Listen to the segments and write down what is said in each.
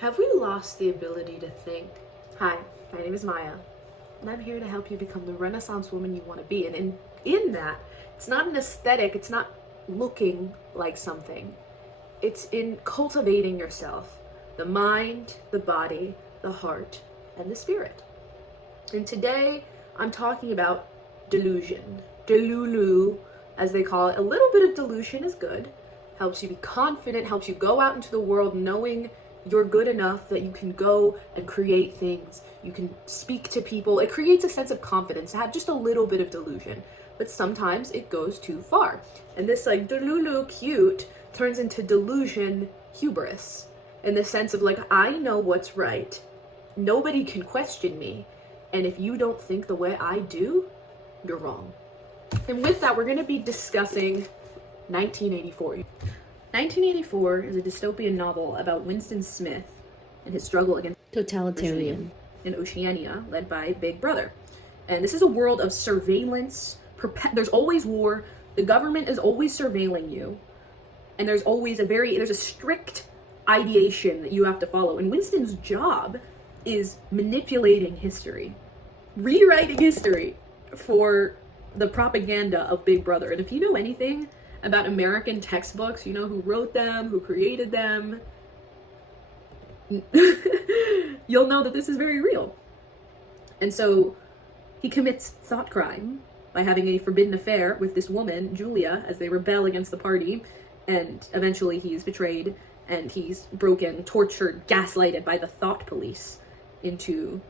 Have we lost the ability to think? Hi, my name is Maya, and I'm here to help you become the Renaissance woman you want to be. And in that, it's not an aesthetic, it's not looking like something. It's in cultivating yourself, the mind, the body, the heart, and the spirit. And today, I'm talking about delusion. Delulu, as they call it. A little bit of delusion is good. Helps you be confident, helps you go out into the world knowing you're good enough that you can go and create things. You can speak to people. It creates a sense of confidence to have just a little bit of delusion. But sometimes it goes too far. And this like delulu cute turns into delusion hubris. In the sense of like, I know what's right. Nobody can question me. And if you don't think the way I do, you're wrong. And with that, we're going to be discussing 1984. 1984 is a dystopian novel about Winston Smith and his struggle against totalitarian in Oceania, led by Big Brother. And this is a world of surveillance. There's always war. The government is always surveilling you. And there's always there's a strict ideation that you have to follow. And Winston's job is manipulating history, rewriting history for the propaganda of Big Brother. And if you know anything about American textbooks, you know who wrote them, who created them, you'll know that this is very real. And so he commits thought crime by having a forbidden affair with this woman, Julia, as they rebel against the party. And eventually he's betrayed and he's broken, tortured, gaslighted by the thought police into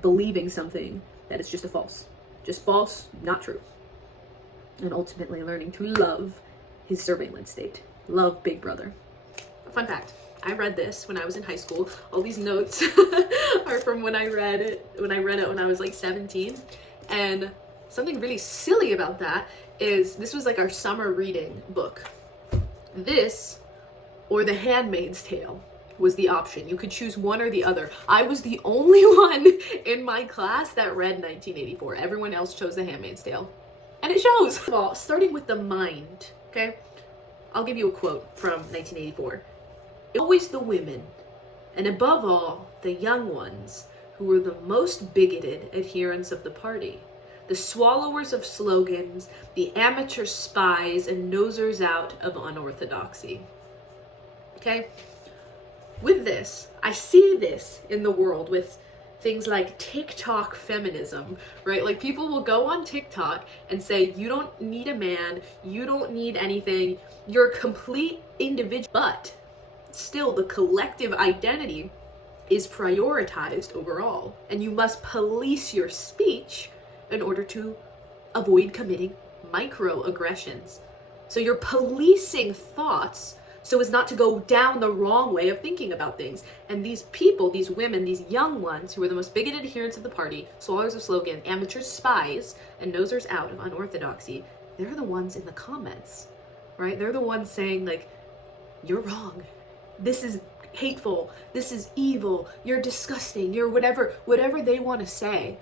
believing something that is just false, not true. And ultimately learning to love his surveillance state, love Big Brother. Fun fact, I read this when I was in high school. All these notes are from when I read it when I was like 17. And something really silly about that is this was like our summer reading book. This or The Handmaid's Tale was the option. You could choose one or the other. I was the only one in my class that read 1984. Everyone else chose The Handmaid's Tale. And it shows. Well, starting with the mind, okay? I'll give you a quote from 1984. Always the women, and above all, the young ones, who were the most bigoted adherents of the party. The swallowers of slogans, the amateur spies and nosers out of unorthodoxy. Okay? With this, I see this in the world with things like TikTok feminism, right? Like people will go on TikTok and say, you don't need a man, you don't need anything, you're a complete individual, but still the collective identity is prioritized overall. And you must police your speech in order to avoid committing microaggressions. So you're policing thoughts so as not to go down the wrong way of thinking about things. And these people, these women, these young ones who are the most bigoted adherents of the party, swallowers of slogan, amateur spies, and nosers out of unorthodoxy, they're the ones in the comments, right? They're the ones saying like, you're wrong. This is hateful. This is evil. You're disgusting. You're whatever they want to say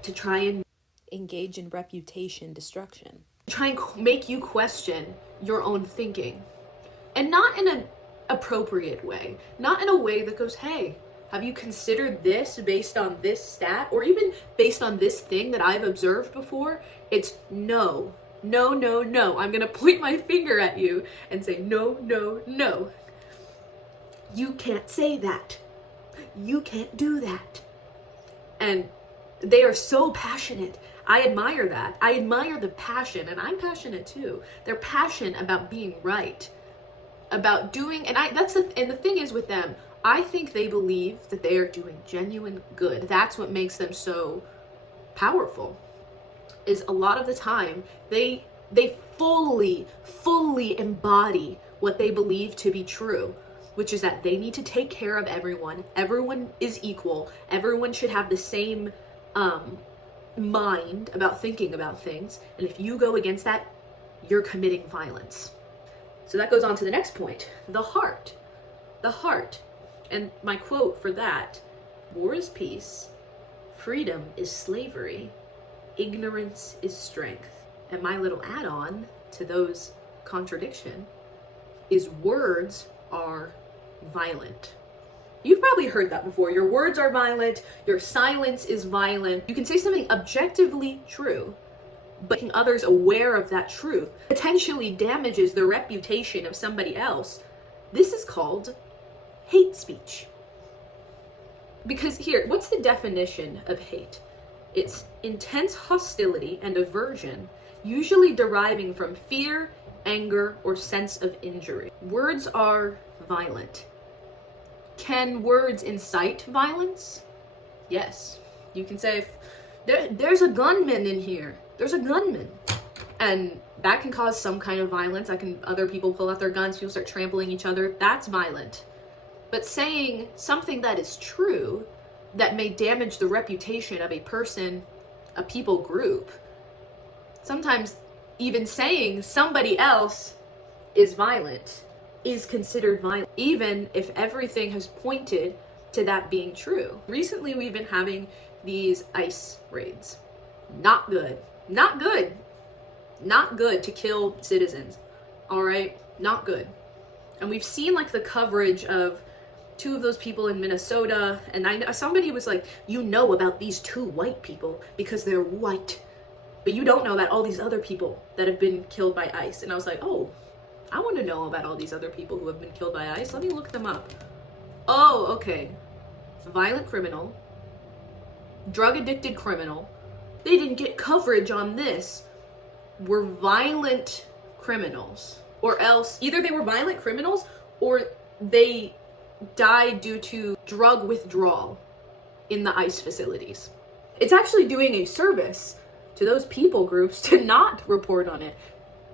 to try and engage in reputation destruction. Try and make you question your own thinking. And not in an appropriate way. Not in a way that goes, hey, have you considered this based on this stat? Or even based on this thing that I've observed before? It's no. I'm going to point my finger at you and say, no. You can't say that. You can't do that. And they are so passionate. I admire that. I admire the passion, and I'm passionate too. They're passionate about being right. About doing, and the thing is with them, I think they believe that they are doing genuine good. That's what makes them so powerful. Is a lot of the time they fully embody what they believe to be true, which is that they need to take care of everyone. Everyone is equal. Everyone should have the same mind about thinking about things. And if you go against that, you're committing violence. So that goes on to the next point, the heart. The heart. And my quote for that, war is peace, freedom is slavery, ignorance is strength. And my little add-on to those contradiction is words are violent. You've probably heard that before. Your words are violent, your silence is violent. You can say something objectively true, but making others aware of that truth potentially damages the reputation of somebody else. This is called hate speech. Because here, what's the definition of hate? It's intense hostility and aversion, usually deriving from fear, anger, or sense of injury. Words are violent. Can words incite violence? Yes. You can say, there's a gunman in here. There's a gunman. And that can cause some kind of violence. Other people pull out their guns, people start trampling each other. That's violent. But saying something that is true that may damage the reputation of a person, a people group, sometimes even saying somebody else is violent is considered violent, even if everything has pointed to that being true. Recently, we've been having these ICE raids. Not good. Not good. Not good to kill citizens. All right? Not good. And we've seen like the coverage of two of those people in Minnesota, and somebody was like, you know about these two white people because they're white, but you don't know about all these other people that have been killed by ICE. And I was like, oh, I want to know about all these other people who have been killed by ICE. Let me look them up. Oh, okay. Violent criminal, drug addicted criminal. They didn't get coverage on this. Were violent criminals, or else either they were violent criminals or they died due to drug withdrawal in the ICE facilities. It's actually doing a service to those people groups to not report on it.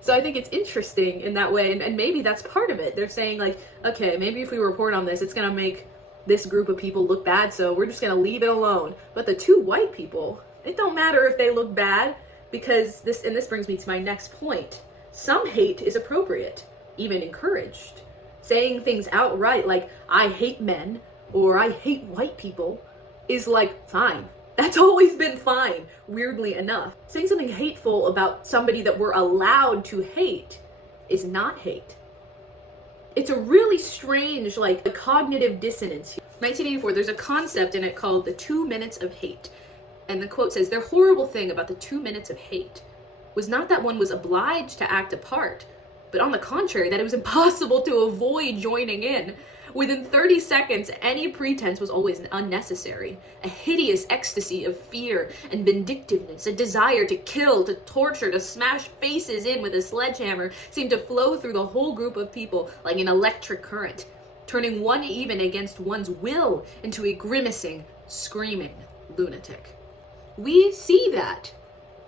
So I think it's interesting in that way, and maybe that's part of it. They're saying like, okay, maybe if we report on this, it's gonna make this group of people look bad, so we're just gonna leave it alone. But the two white people, it don't matter if they look bad, because this brings me to my next point. Some hate is appropriate, even encouraged. Saying things outright like, I hate men, or I hate white people, is like, fine. That's always been fine, weirdly enough. Saying something hateful about somebody that we're allowed to hate is not hate. It's a really strange, like, a cognitive dissonance here. 1984, there's a concept in it called the 2 minutes of hate. And the quote says, the horrible thing about the 2 minutes of hate was not that one was obliged to act a part, but on the contrary, that it was impossible to avoid joining in. Within 30 seconds, any pretense was always unnecessary. A hideous ecstasy of fear and vindictiveness, a desire to kill, to torture, to smash faces in with a sledgehammer seemed to flow through the whole group of people like an electric current, turning one even against one's will into a grimacing, screaming lunatic. We see that.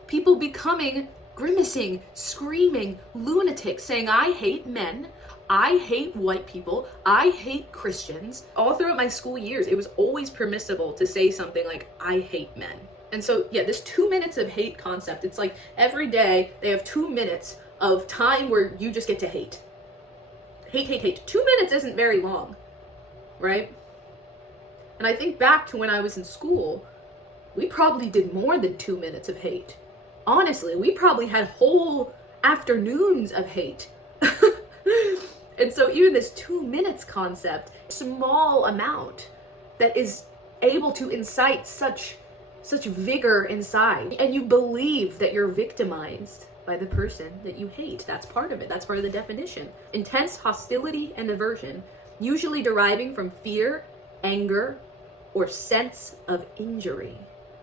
People becoming grimacing, screaming lunatics, saying, I hate men, I hate white people, I hate Christians. All throughout my school years, it was always permissible to say something like, I hate men. And so, yeah, this 2 minutes of hate concept, it's like every day they have 2 minutes of time where you just get to hate. Hate, hate, hate. 2 minutes isn't very long, right? And I think back to when I was in school, we probably did more than 2 minutes of hate. Honestly, we probably had whole afternoons of hate. And so even this 2 minutes concept, small amount that is able to incite such vigor inside, and you believe that you're victimized by the person that you hate. That's part of it. That's part of the definition. Intense hostility and aversion, usually deriving from fear, anger, or sense of injury.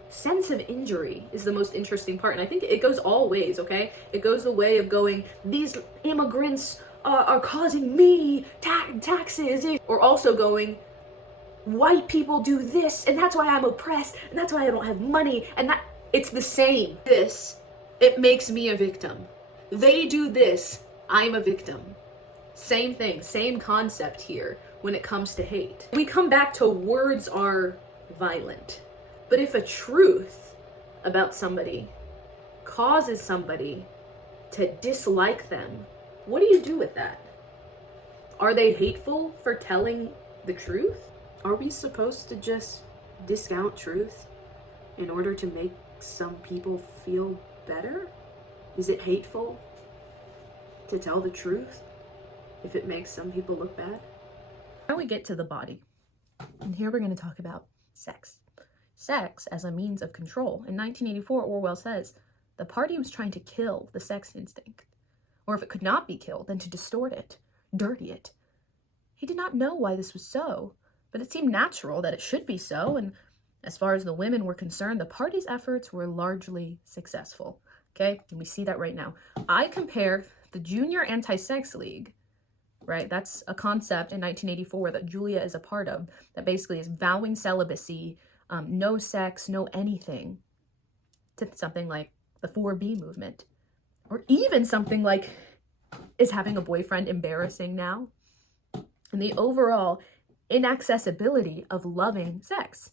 Sense of injury is the most interesting part, and I think it goes all ways, okay? It goes the way of going, these immigrants are causing me taxes, or also going, white people do this, and that's why I'm oppressed, and that's why I don't have money, and that it's the same. This, it makes me a victim. They do this, I'm a victim. Same thing, same concept here when it comes to hate. We come back to words are violent. But if a truth about somebody causes somebody to dislike them, what do you do with that? Are they hateful for telling the truth? Are we supposed to just discount truth in order to make some people feel better? Is it hateful to tell the truth if it makes some people look bad? How do we get to the body? And here we're going to talk about sex. Sex as a means of control. In 1984, Orwell says, the party was trying to kill the sex instinct. Or if it could not be killed, then to distort it, dirty it. He did not know why this was so, but it seemed natural that it should be so, and as far as the women were concerned, the party's efforts were largely successful. Okay, and we see that right now. I compare the Junior Anti-Sex League, right? That's a concept in 1984 that Julia is a part of, that basically is vowing celibacy, no sex, no anything, to something like the 4B movement. Or even something like, is having a boyfriend embarrassing now? And the overall inaccessibility of loving sex.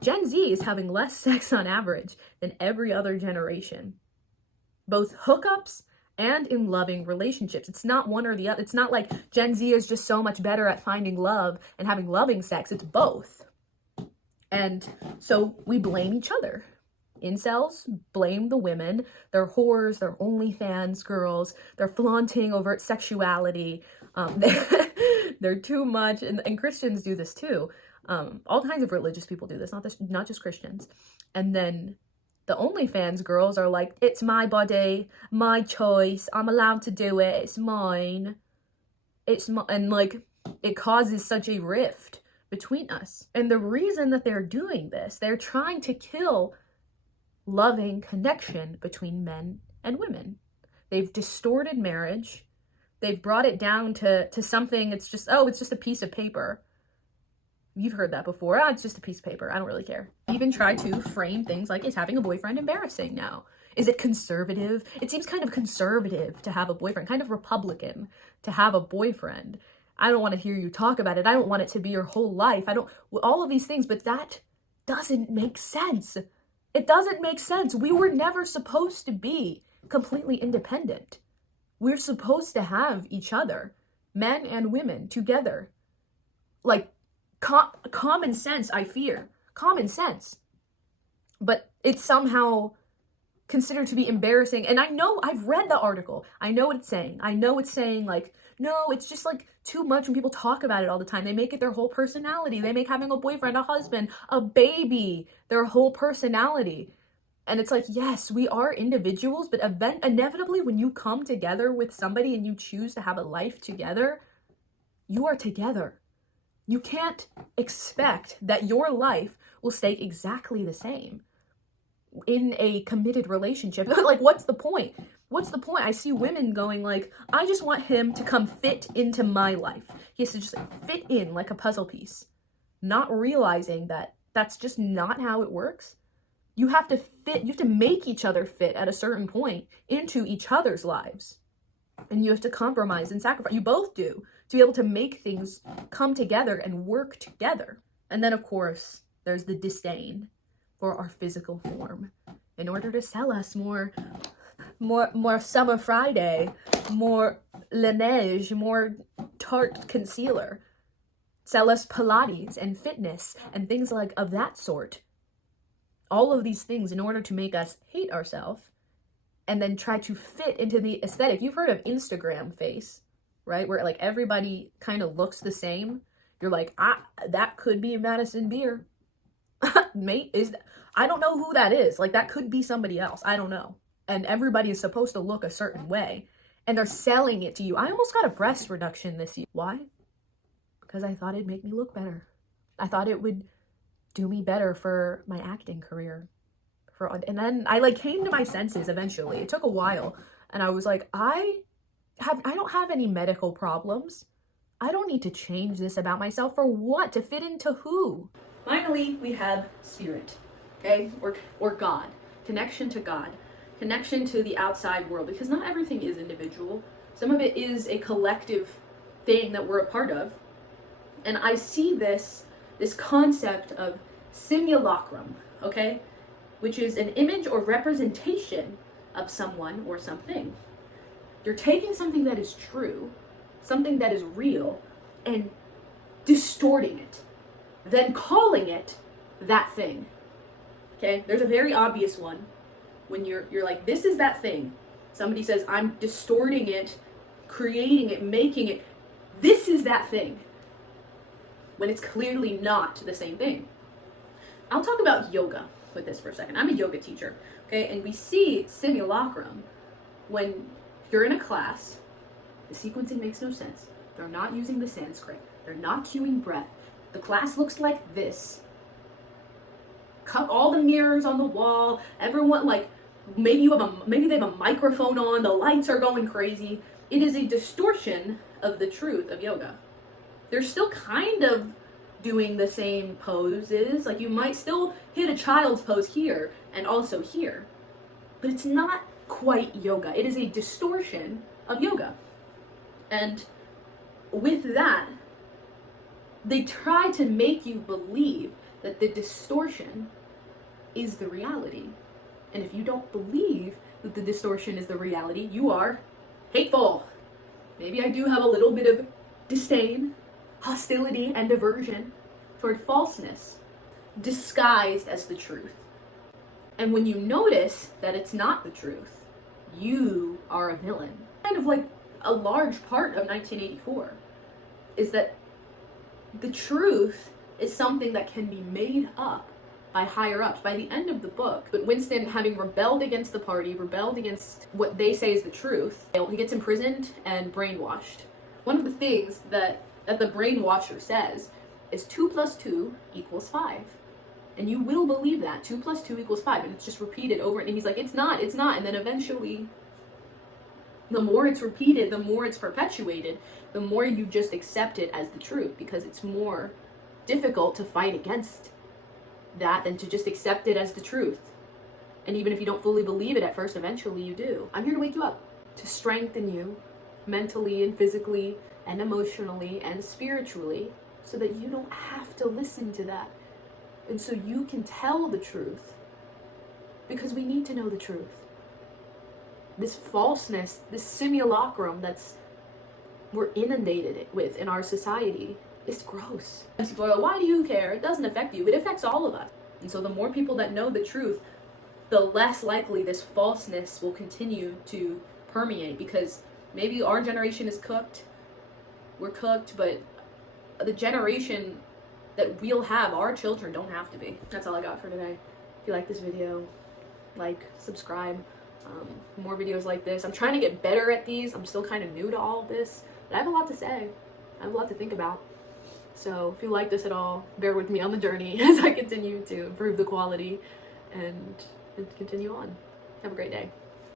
Gen Z is having less sex on average than every other generation. Both hookups and in loving relationships. It's not one or the other. It's not like Gen Z is just so much better at finding love and having loving sex. It's both. And so we blame each other. Incels blame the women. They're whores, they're OnlyFans girls, they're flaunting overt sexuality. They're too much, and Christians do this too. All kinds of religious people do this, not just Christians. And then the OnlyFans girls are like, it's my body, my choice, I'm allowed to do it, it's mine. And like, it causes such a rift between us. And the reason that they're doing this, they're trying to kill loving connection between men and women. They've distorted marriage. They've brought it down to something, it's just a piece of paper. You've heard that before. It's just a piece of paper. I don't really care. Even try to frame things like, is having a boyfriend embarrassing now? Is it conservative? It seems kind of conservative to have a boyfriend, kind of Republican to have a boyfriend. I don't want to hear you talk about it. I don't want it to be your whole life. All of these things, but that doesn't make sense. It doesn't make sense. We were never supposed to be completely independent. We're supposed to have each other, men and women, together. Like, common sense, I fear. Common sense. But it's somehow considered to be embarrassing. And I know, I've read the article. I know what it's saying. I know it's saying, like, no, it's just like too much when people talk about it all the time. They make it their whole personality. They make having a boyfriend, a husband, a baby, their whole personality. And it's like, yes, we are individuals, but inevitably when you come together with somebody and you choose to have a life together, you are together. You can't expect that your life will stay exactly the same in a committed relationship. Like, what's the point? What's the point? I see women going like, I just want him to come fit into my life. He has to just fit in like a puzzle piece, not realizing that that's just not how it works. You have to fit, you have to make each other fit at a certain point into each other's lives. And you have to compromise and sacrifice. You both do, to be able to make things come together and work together. And then, of course, there's the disdain for our physical form in order to sell us more Summer Friday, more Laneige, more Tarte concealer. Sell us Pilates and fitness and things like of that sort. All of these things in order to make us hate ourselves and then try to fit into the aesthetic. You've heard of Instagram face, right? Where like everybody kind of looks the same. You're like, that could be Madison Beer. Mate, I don't know who that is. Like, that could be somebody else. I don't know. And everybody is supposed to look a certain way. And they're selling it to you. I almost got a breast reduction this year. Why? Because I thought it'd make me look better. I thought it would do me better for my acting career. And then I like came to my senses eventually. It took a while. And I was like, I don't have any medical problems. I don't need to change this about myself. For what? To fit into who? Finally, we have spirit, okay? Or God. Connection to God. Connection to the outside world. Because not everything is individual. Some of it is a collective thing that we're a part of. And I see this concept of simulacrum, okay? Which is an image or representation of someone or something. You're taking something that is true, something that is real, and distorting it, then calling it that thing. Okay? There's a very obvious one when you're like, this is that thing. Somebody says, I'm distorting it, creating it, making it. This is that thing. when it's clearly not the same thing. I'll talk about yoga with this for a second. I'm a yoga teacher, okay? And we see simulacrum when you're in a class, the sequencing makes no sense. They're not using the Sanskrit. They're not cueing breath. The class looks like this. Cut all the mirrors on the wall. Everyone, like, maybe they have a microphone on. The lights are going crazy. It is a distortion of the truth of yoga. They're still kind of doing the same poses. Like, you might still hit a child's pose here and also here, but it's not quite yoga. It is a distortion of yoga. And with that, they try to make you believe that the distortion is the reality. And if you don't believe that the distortion is the reality, you are hateful. Maybe I do have a little bit of disdain, hostility, and aversion toward falseness disguised as the truth. And when you notice that it's not the truth, you are a villain. Kind of like a large part of 1984 is that the truth is something that can be made up by higher ups. By the end of the book, but Winston, having rebelled against the party, rebelled against what they say is the truth, he gets imprisoned and brainwashed. One of the things that the brainwasher says is 2 + 2 = 5. And you will believe that. 2 + 2 = 5. And it's just repeated over and he's like, it's not. And then eventually, the more it's repeated, the more it's perpetuated, the more you just accept it as the truth, because it's more difficult to fight against that than to just accept it as the truth. And even if you don't fully believe it at first, eventually you do. I'm here to wake you up, to strengthen you mentally and physically and emotionally and spiritually, so that you don't have to listen to that. And so you can tell the truth, because we need to know the truth. This falseness, this simulacrum we're inundated with in our society is gross. And people are like, why do you care? It doesn't affect you. It affects all of us. And so the more people that know the truth, the less likely this falseness will continue to permeate, because maybe our generation is cooked. We're cooked, but the generation that we'll have, our children, don't have to be. That's all I got for today. If you like this video, like, subscribe. More videos like this. I'm trying to get better at these. I'm still kind of new to all of this, but I have a lot to say. I have a lot to think about. So if you like this at all, bear with me on the journey as I continue to improve the quality and continue on. Have a great day.